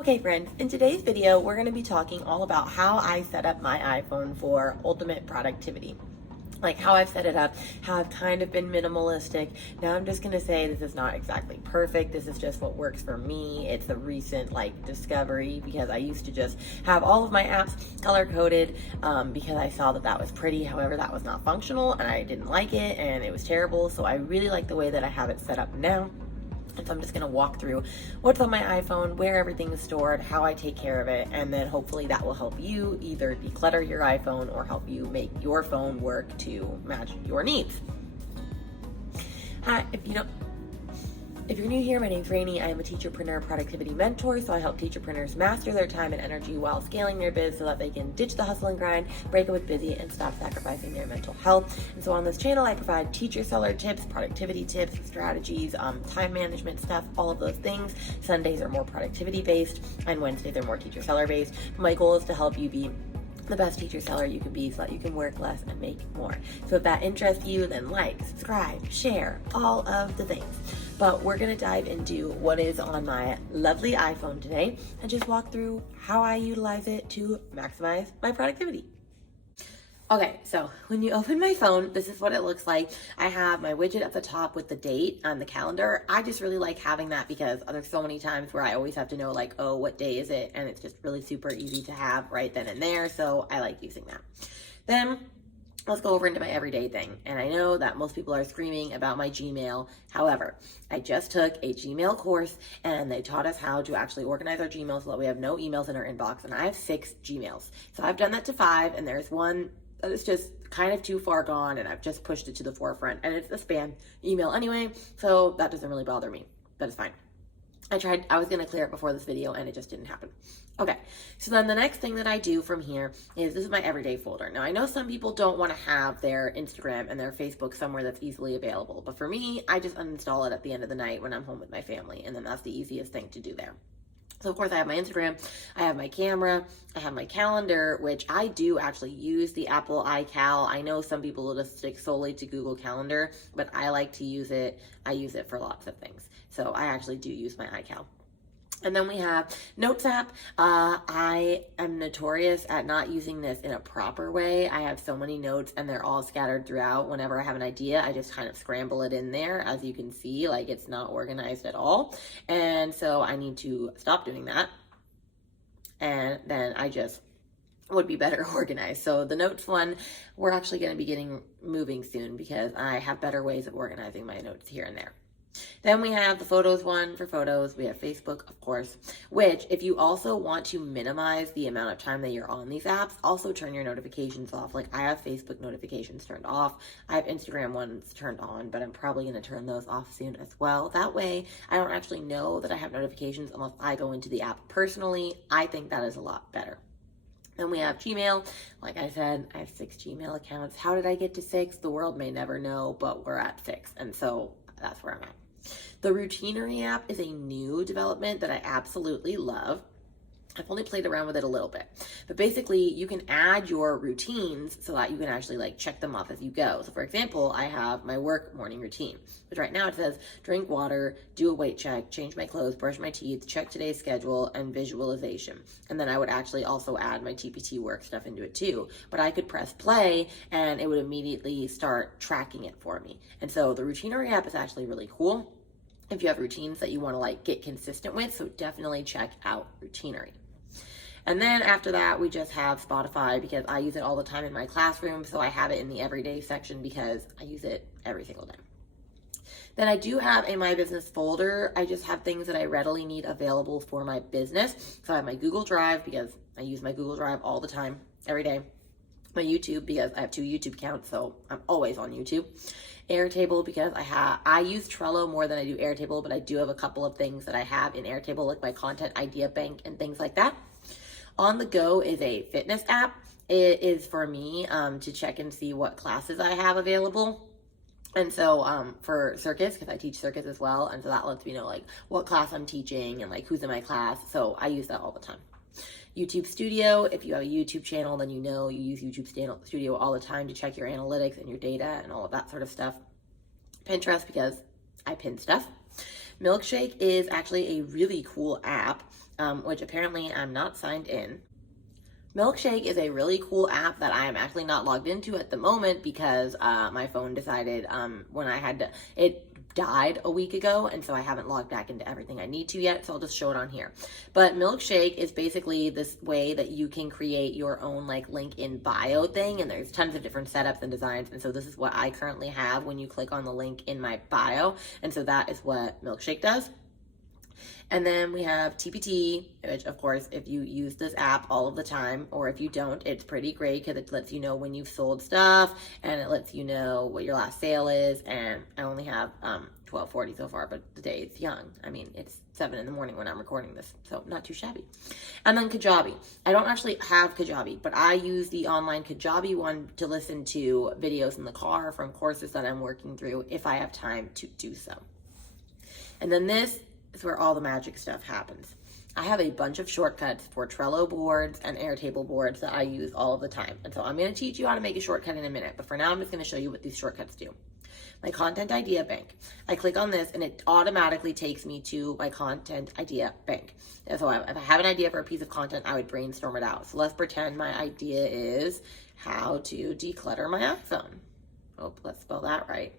Okay friends, in today's video, we're going to be talking all about how I set up my iPhone for ultimate productivity. Like how I've set it up, how I've kind of been minimalistic. Now I'm just going to say this is not exactly perfect. This is just what works for me. It's a recent discovery because I used to just have all of my apps color coded because I saw that was pretty. However, that was not functional and I didn't like it and it was terrible. So I really like the way that I have it set up now. And so I'm just going to walk through what's on my iPhone, where everything is stored, how I take care of it, and then hopefully that will help you either declutter your iPhone or help you make your phone work to match your needs. Hi, if you're new here, my name's Rainey. I am a Teacherpreneur productivity mentor, so I help teacherpreneurs master their time and energy while scaling their biz so that they can ditch the hustle and grind, break up with busy, and stop sacrificing their mental health. And so on this channel, I provide teacher seller tips, productivity tips, strategies, time management stuff, all of those things. Sundays are more productivity based, and Wednesdays are more teacher seller based. My goal is to help you be the best teacher seller you can be so that you can work less and make more. So if that interests you, then like, subscribe, share, all of the things. But we're going to dive into what is on my lovely iPhone today and just walk through how I utilize it to maximize my productivity. Okay, so when you open my phone, this is what it looks like. I have my widget at the top with the date on the calendar. I just really like having that because there's so many times where I always have to know oh, what day is it? And it's just really super easy to have right then and there. So I like using that. Then let's go over into my everyday thing. And I know that most people are screaming about my Gmail. However, I just took a Gmail course and they taught us how to actually organize our Gmail so that we have no emails in our inbox. And I have 6 Gmails. So I've done that to 5 and there's one that is just kind of too far gone and I've just pushed it to the forefront and it's a spam email anyway. So that doesn't really bother me, but it's fine. I was going to clear it before this video and it just didn't happen. Okay, so then the next thing that I do from here is this is my everyday folder. Now I know some people don't want to have their Instagram and their Facebook somewhere that's easily available, but for me, I just uninstall it at the end of the night when I'm home with my family, and then that's the easiest thing to do there. So of course I have my Instagram, I have my camera, I have my calendar, which I do actually use the Apple iCal. I know some people will just stick solely to Google Calendar, but I like to use it. I use it for lots of things. So I actually do use my iCal. And then we have Notes app. I am notorious at not using this in a proper way. I have so many notes and they're all scattered throughout. Whenever I have an idea, I just kind of scramble it in there. As you can see, it's not organized at all. And so I need to stop doing that. And then I just would be better organized. So the notes one, we're actually going to be moving soon because I have better ways of organizing my notes here and there. Then we have the photos one for photos. We have Facebook, of course, which if you also want to minimize the amount of time that you're on these apps, also turn your notifications off. I have Facebook notifications turned off. I have Instagram ones turned on, but I'm probably going to turn those off soon as well. That way I don't actually know that I have notifications unless I go into the app personally. I think that is a lot better. Then we have Gmail. Like I said, I have 6 Gmail accounts. How did I get to 6? The world may never know, but we're at 6. And so that's where I'm at. The Routinery app is a new development that I absolutely love. I've only played around with it a little bit, but basically you can add your routines so that you can actually check them off as you go. So for example, I have my work morning routine, which right now it says drink water, do a weight check, change my clothes, brush my teeth, check today's schedule, and visualization. And then I would actually also add my TPT work stuff into it too. But I could press play and it would immediately start tracking it for me. And so the Routinery app is actually really cool if you have routines that you want to get consistent with. So definitely check out Routinery. And then after that, we just have Spotify because I use it all the time in my classroom. So I have it in the everyday section because I use it every single day. Then I do have a My Business folder. I just have things that I readily need available for my business. So I have my Google Drive because I use my Google Drive all the time, every day. My YouTube because I have 2 YouTube accounts, so I'm always on YouTube. Airtable because I use Trello more than I do Airtable, but I do have a couple of things that I have in Airtable, like my content idea bank and things like that. On the Go is a fitness app. It is for me to check and see what classes I have available. And so for circus, because I teach circus as well, and so that lets me know what class I'm teaching and who's in my class. So I use that all the time. YouTube Studio, if you have a YouTube channel, then you use YouTube Studio all the time to check your analytics and your data and all of that sort of stuff. Pinterest, because I pin stuff. Milkshake is actually a really cool app. which apparently I'm not signed in. Milkshake is a really cool app that I am actually not logged into at the moment because my phone decided when I had to, it died a week ago, and so I haven't logged back into everything I need to yet, so I'll just show it on here. But Milkshake is basically this way that you can create your own like link in bio thing, and there's tons of different setups and designs, and so this is what I currently have when you click on the link in my bio, and so that is what Milkshake does. And then we have TPT, which of course, if you use this app all of the time, or if you don't, it's pretty great because it lets you know when you've sold stuff, and it lets you know what your last sale is. And I only have 12:40 so far, but the day is young. I mean, it's 7 in the morning when I'm recording this, so not too shabby. And then Kajabi. I don't actually have Kajabi, but I use the online Kajabi one to listen to videos in the car from courses that I'm working through if I have time to do so. And then this is where all the magic stuff happens. I have a bunch of shortcuts for Trello boards and Airtable boards that I use all of the time. And so I'm going to teach you how to make a shortcut in a minute, but for now I'm just going to show you what these shortcuts do. My content idea bank. I click on this and it automatically takes me to my content idea bank. And so if I have an idea for a piece of content, I would brainstorm it out. So let's pretend my idea is how to declutter my iPhone. Oh, let's spell that right.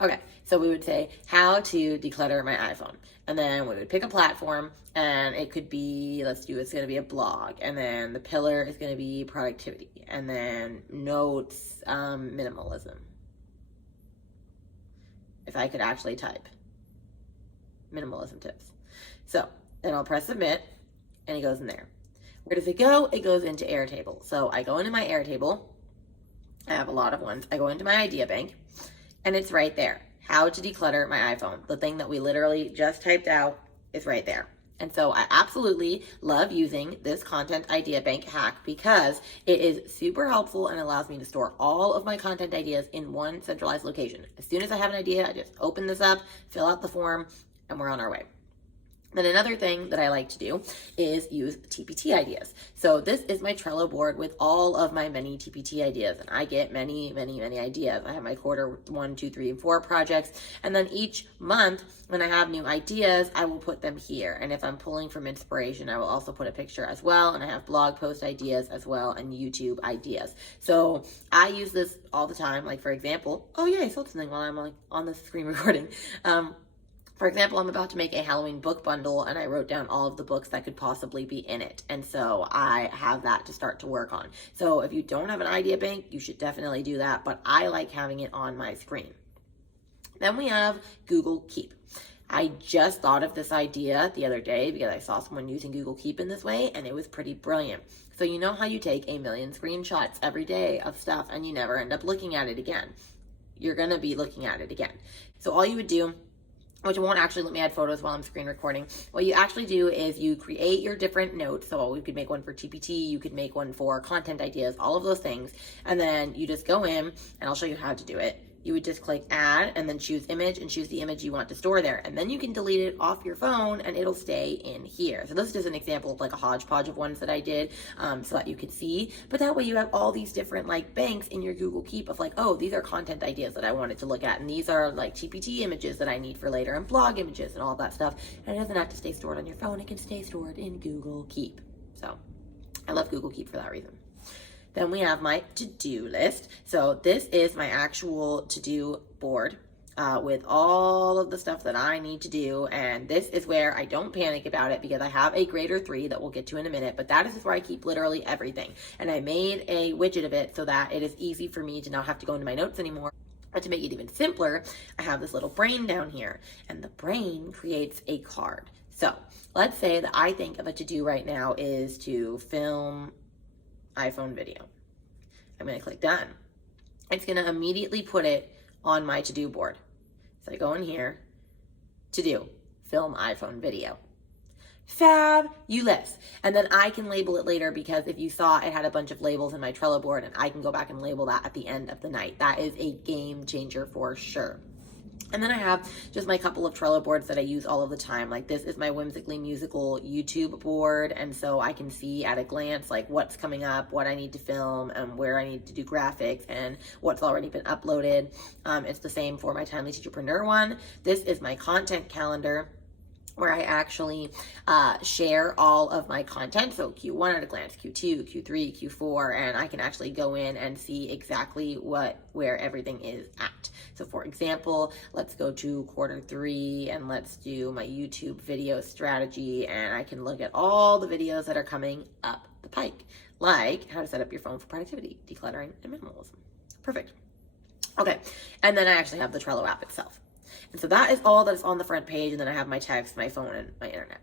Okay, so we would say how to declutter my iPhone. And then we would pick a platform, and it could be, it's going to be a blog. And then the pillar is going to be productivity. And then notes, minimalism. If I could actually type. Minimalism tips. So then I'll press submit, and it goes in there. Where does it go? It goes into Airtable. So I go into my Airtable. I have a lot of ones. I go into my idea bank. And it's right there. How to declutter my iPhone. The thing that we literally just typed out is right there. And so I absolutely love using this content idea bank hack because it is super helpful and allows me to store all of my content ideas in one centralized location. As soon as I have an idea, I just open this up, fill out the form, and we're on our way. Then another thing that I like to do is use TPT ideas. So this is my Trello board with all of my many TPT ideas, and I get many, many, many ideas. I have my quarter 1, 2, 3, and 4 projects, and then each month when I have new ideas, I will put them here. And if I'm pulling from inspiration, I will also put a picture as well, and I have blog post ideas as well and YouTube ideas. So I use this all the time. Like for example, oh yeah, I sold something while I'm like on the screen recording. For example, I'm about to make a Halloween book bundle and I wrote down all of the books that could possibly be in it. And so I have that to start to work on. So if you don't have an idea bank, you should definitely do that, but I like having it on my screen. Then we have Google Keep. I just thought of this idea the other day because I saw someone using Google Keep in this way and it was pretty brilliant. So you know how you take a million screenshots every day of stuff and you never end up looking at it again. You're going to be looking at it again. So all you would do, which won't actually let me add photos while I'm screen recording. What you actually do is you create your different notes. So we could make one for TPT, you could make one for content ideas, all of those things. And then you just go in, and I'll show you how to do it. You would just click add and then choose image and choose the image you want to store there. And then you can delete it off your phone and it'll stay in here. So this is just an example of like a hodgepodge of ones that I did so that you could see. But that way you have all these different like banks in your Google Keep of like, oh, these are content ideas that I wanted to look at. And these are like TPT images that I need for later and blog images and all that stuff. And it doesn't have to stay stored on your phone. It can stay stored in Google Keep. So I love Google Keep for that reason. Then we have my to-do list. So this is my actual to-do board with all of the stuff that I need to do. And this is where I don't panic about it because I have a grader 3 that we'll get to in a minute, but that is where I keep literally everything. And I made a widget of it so that it is easy for me to not have to go into my notes anymore. But to make it even simpler, I have this little brain down here, and the brain creates a card. So let's say that I think of a to-do right now is to film iPhone video. I'm going to click done. It's going to immediately put it on my to-do board. So I go in here, to do, film iPhone video. Fabulous. And then I can label it later because if you saw, it had a bunch of labels in my Trello board and I can go back and label that at the end of the night. That is a game changer for sure. And then I have just my couple of Trello boards that I use all of the time. Like this is my Whimsically musical YouTube board. And so I can see at a glance, like what's coming up, what I need to film and where I need to do graphics and what's already been uploaded. It's the same for my Timely Teacherpreneur one. This is my content calendar, where I actually share all of my content. So Q1 at a glance, Q2, Q3, Q4, and I can actually go in and see exactly where everything is at. So for example, let's go to Q3 and let's do my YouTube video strategy, and I can look at all the videos that are coming up the pike, like how to set up your phone for productivity, decluttering, and minimalism. Perfect. Okay, and then I actually have the Trello app itself. And so that is all that is on the front page, and then I have my text, my phone, and my internet.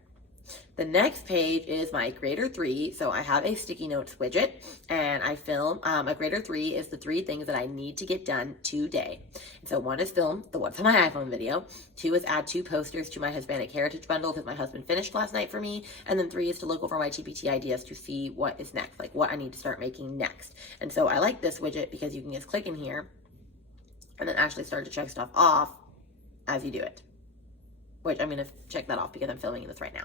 The next page is my Grader 3. So I have a sticky notes widget, and I film. A Grader 3 is the 3 things that I need to get done today. And so 1 is film, the What's on My iPhone video. 2 is add 2 posters to my Hispanic Heritage bundle because my husband finished last night for me. And then 3 is to look over my TPT ideas to see what is next, like what I need to start making next. And so I like this widget because you can just click in here and then actually start to check stuff off as you do it, which I'm going to check that off because I'm filming this right now.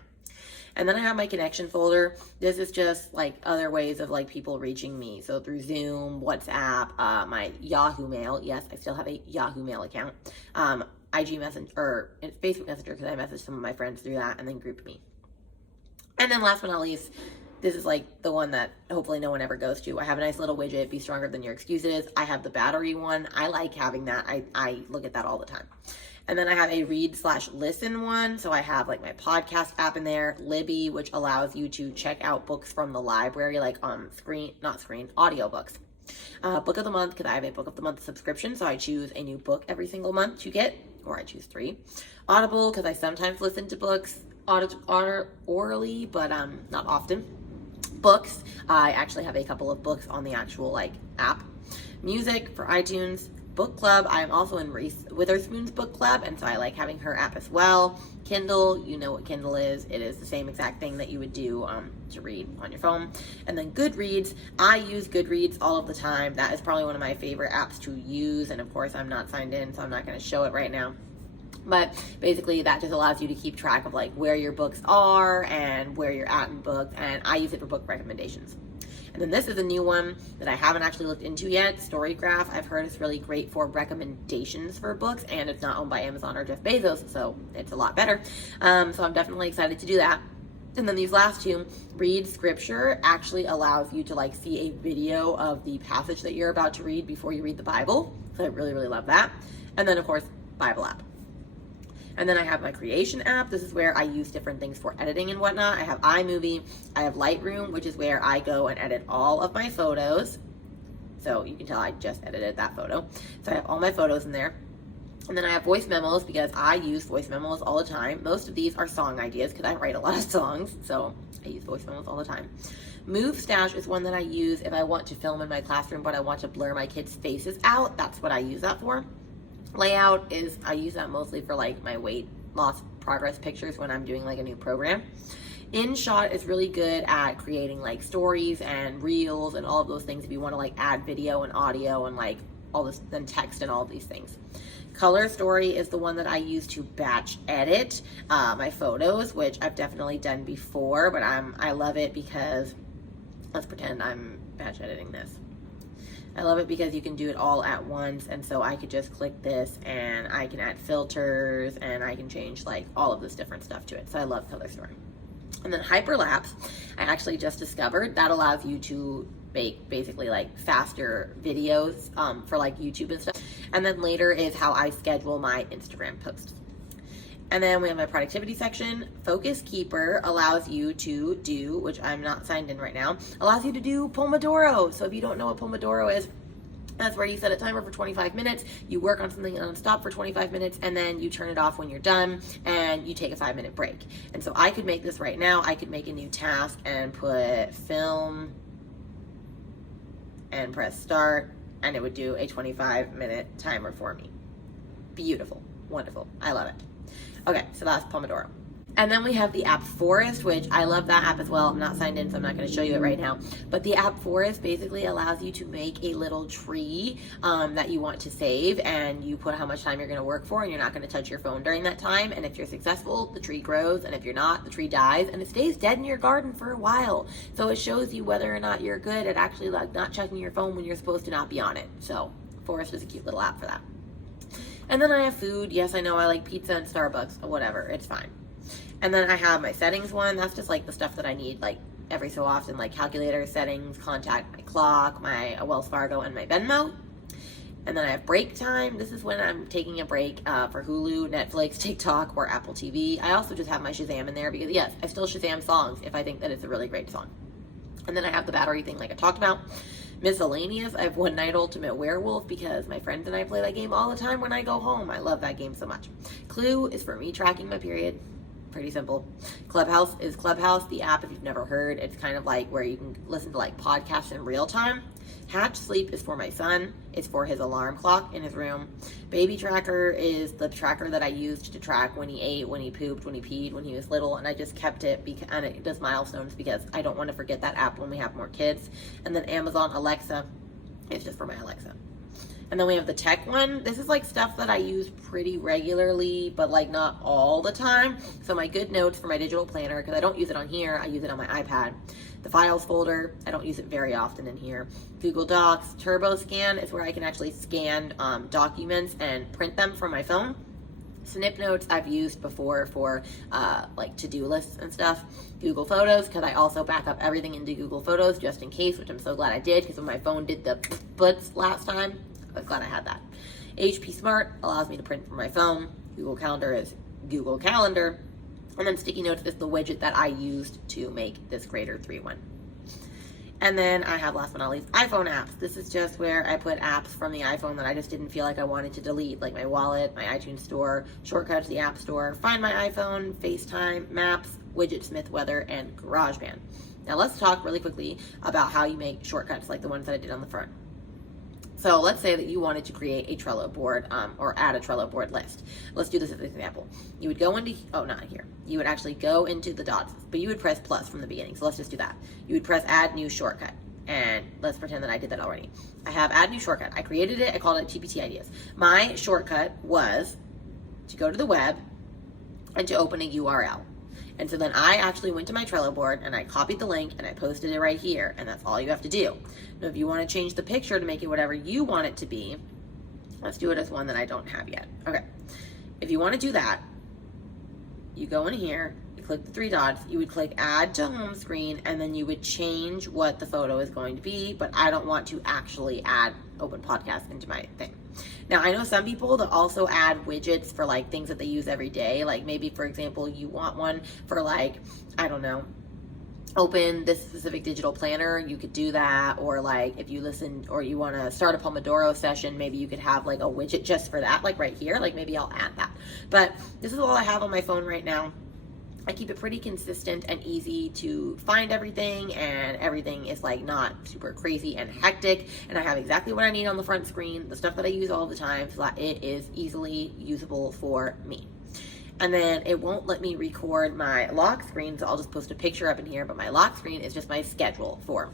And then I have my connection folder. This is just like other ways of like people reaching me. So through Zoom, WhatsApp, my Yahoo Mail. Yes, I still have a Yahoo Mail account. IG Messenger, or Facebook Messenger, because I message some of my friends through that, and then Group Me. And then last but not least, this is like the one that hopefully no one ever goes to. I have a nice little widget, be stronger than your excuses. I have the battery one. I like having that. I look at that all the time. And then I have a read/listen one. So I have like my podcast app in there, Libby, which allows you to check out books from the library, like on audiobooks. Book of the month, because I have a book of the month subscription. So I choose a new book every single month to get, or I choose 3. Audible, because I sometimes listen to books orally, but not often. Books, I actually have a couple of books on the actual like app. Music for iTunes. Book club, I'm also in Reese Witherspoon's book club, and so I like having her app as well. Kindle, you know what Kindle is. It is the same exact thing that you would do to read on your phone. And then Goodreads, I use Goodreads all of the time. That is probably one of my favorite apps to use, and of course I'm not signed in, so I'm not going to show it right now. But basically that just allows you to keep track of like where your books are and where you're at in books, and I use it for book recommendations. And then this is a new one that I haven't actually looked into yet, Storygraph. I've heard it's really great for recommendations for books, and it's not owned by Amazon or Jeff Bezos, so it's a lot better. So I'm definitely excited to do that. And then these last 2, Read Scripture, actually allows you to like see a video of the passage that you're about to read before you read the Bible. So I really, really love that. And then of course, Bible app. And then I have my creation app. This is where I use different things for editing and whatnot. I have iMovie. I have Lightroom, which is where I go and edit all of my photos. So you can tell I just edited that photo. So I have all my photos in there. And then I have voice memos because I use voice memos all the time. Most of these are song ideas because I write a lot of songs. So I use voice memos all the time. Move Stash is one that I use if I want to film in my classroom, but I want to blur my kids' faces out. That's what I use that for. Layout is, I use that mostly for like my weight loss progress pictures when I'm doing like a new program. InShot is really good at creating like stories and reels and all of those things if you want to like add video and audio and like all this, then text and all of these things. Color Story is the one that I use to batch edit my photos, which I've definitely done before, but I love it because, let's pretend I'm batch editing this. I love it because you can do it all at once, and so I could just click this and I can add filters and I can change like all of this different stuff to it. So I love Color Story. And then Hyperlapse, I actually just discovered that allows you to make basically like faster videos for like YouTube and stuff. And then later is how I schedule my Instagram posts. And then we have my productivity section. Focus Keeper allows you to do, which I'm not signed in right now, allows you to do Pomodoro. So if you don't know what Pomodoro is, that's where you set a timer for 25 minutes, you work on something nonstop for 25 minutes, and then you turn it off when you're done, and you take a 5-minute break. And so I could make this right now. I could make a new task and put film and press start, and it would do a 25-minute timer for me. Beautiful. Wonderful. I love it. Okay, so that's Pomodoro. And then we have the app Forest, which I love that app as well. I'm not signed in, so I'm not going to show you it right now. But the app Forest basically allows you to make a little tree that you want to save, and you put how much time you're going to work for, and you're not going to touch your phone during that time. And if you're successful, the tree grows, and if you're not, the tree dies, and it stays dead in your garden for a while. So it shows you whether or not you're good at actually like not checking your phone when you're supposed to not be on it. So Forest is a cute little app for that. And then I have food. Yes, I know I like pizza and Starbucks, whatever, it's fine. And then I have my settings one. That's just like the stuff that I need like every so often, like calculator, settings, contact, my clock, my Wells Fargo, and my Venmo. And then I have break time. This is when I'm taking a break for Hulu, Netflix, TikTok, or Apple TV. I also just have my Shazam in there because, yes, I still Shazam songs if I think that it's a really great song. And then I have the battery thing like I talked about. Miscellaneous, I have One Night Ultimate Werewolf because my friends and I play that game all the time when I go home. I love that game so much. Clue is for me tracking my period. Pretty simple. Clubhouse is Clubhouse, the app if you've never heard. It's kind of like where you can listen to like podcasts in real time. Hatch Sleep is for my son. It's for his alarm clock in his room. Baby Tracker is the tracker that I used to track when he ate, when he pooped, when he peed, when he was little, and I just kept it and it does milestones because I don't want to forget that app when we have more kids. And then Amazon Alexa is just for my Alexa. And then we have the tech one. This is like stuff that I use pretty regularly, but like not all the time. So my good notes for my digital planner, because I don't use it on here, I use it on my iPad. The files folder, I don't use it very often in here. Google Docs, Turbo Scan is where I can actually scan documents and print them from my phone. Snip Notes I've used before for like to-do lists and stuff. Google Photos, because I also back up everything into Google Photos just in case, which I'm so glad I did, because when my phone did the butts last time, I was glad I had that. HP Smart allows me to print from my phone. Google Calendar is Google Calendar. And then Sticky Notes is the widget that I used to make this Grader 3-1. And then I have, last but not least, iPhone apps. This is just where I put apps from the iPhone that I just didn't feel like I wanted to delete, like my wallet, my iTunes Store, Shortcuts, the App Store, Find My iPhone, FaceTime, Maps, Widgetsmith Weather, and GarageBand. Now let's talk really quickly about how you make shortcuts like the ones that I did on the front. So let's say that you wanted to create a Trello board or add a Trello board list. Let's do this as an example. You would go into, not here. You would actually go into the dots, but you would press plus from the beginning. So let's just do that. You would press add new shortcut. And let's pretend that I did that already. I have add new shortcut. I created it. I called it GPT Ideas. My shortcut was to go to the web and to open a URL. And so then I actually went to my Trello board and I copied the link and I posted it right here. And that's all you have to do. Now, if you want to change the picture to make it whatever you want it to be, let's do it as one that I don't have yet. Okay. If you want to do that, you go in here, you click the three dots, you would click add to home screen, and then you would change what the photo is going to be. But I don't want to actually add open podcast into my thing. Now, I know some people that also add widgets for like things that they use every day. Like maybe, for example, you want one for like, I don't know, open this specific digital planner, you could do that. Or like if you listen or you want to start a Pomodoro session, maybe you could have like a widget just for that, like right here. Like maybe I'll add that. But this is all I have on my phone right now. I keep it pretty consistent and easy to find everything, and everything is like not super crazy and hectic, and I have exactly what I need on the front screen, the stuff that I use all the time, so that it is easily usable for me. And then it won't let me record my lock screen, so I'll just post a picture up in here, but my lock screen is just my schedule for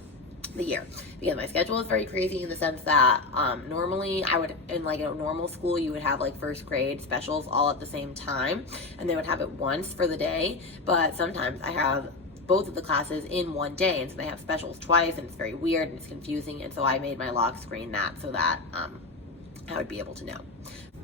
the year, because my schedule is very crazy in the sense that normally I would, in like a normal school, you would have like first grade specials all at the same time, and they would have it once for the day, but sometimes I have both of the classes in one day, and so they have specials twice, and it's very weird and it's confusing, and so I made my lock screen that so that I would be able to know.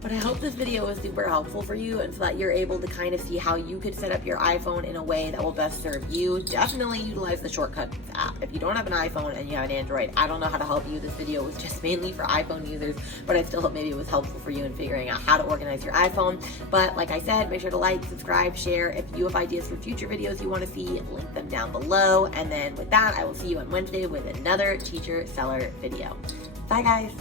But I hope this video was super helpful for you, and so that you're able to kind of see how you could set up your iPhone in a way that will best serve you. Definitely utilize the Shortcuts app. If you don't have an iPhone and you have an Android, I don't know how to help you. This video was just mainly for iPhone users, but I still hope maybe it was helpful for you in figuring out how to organize your iPhone. But like I said, make sure to like, subscribe, share. If you have ideas for future videos you want to see, link them down below. And then with that, I will see you on Wednesday with another Teacher Seller video. Bye guys.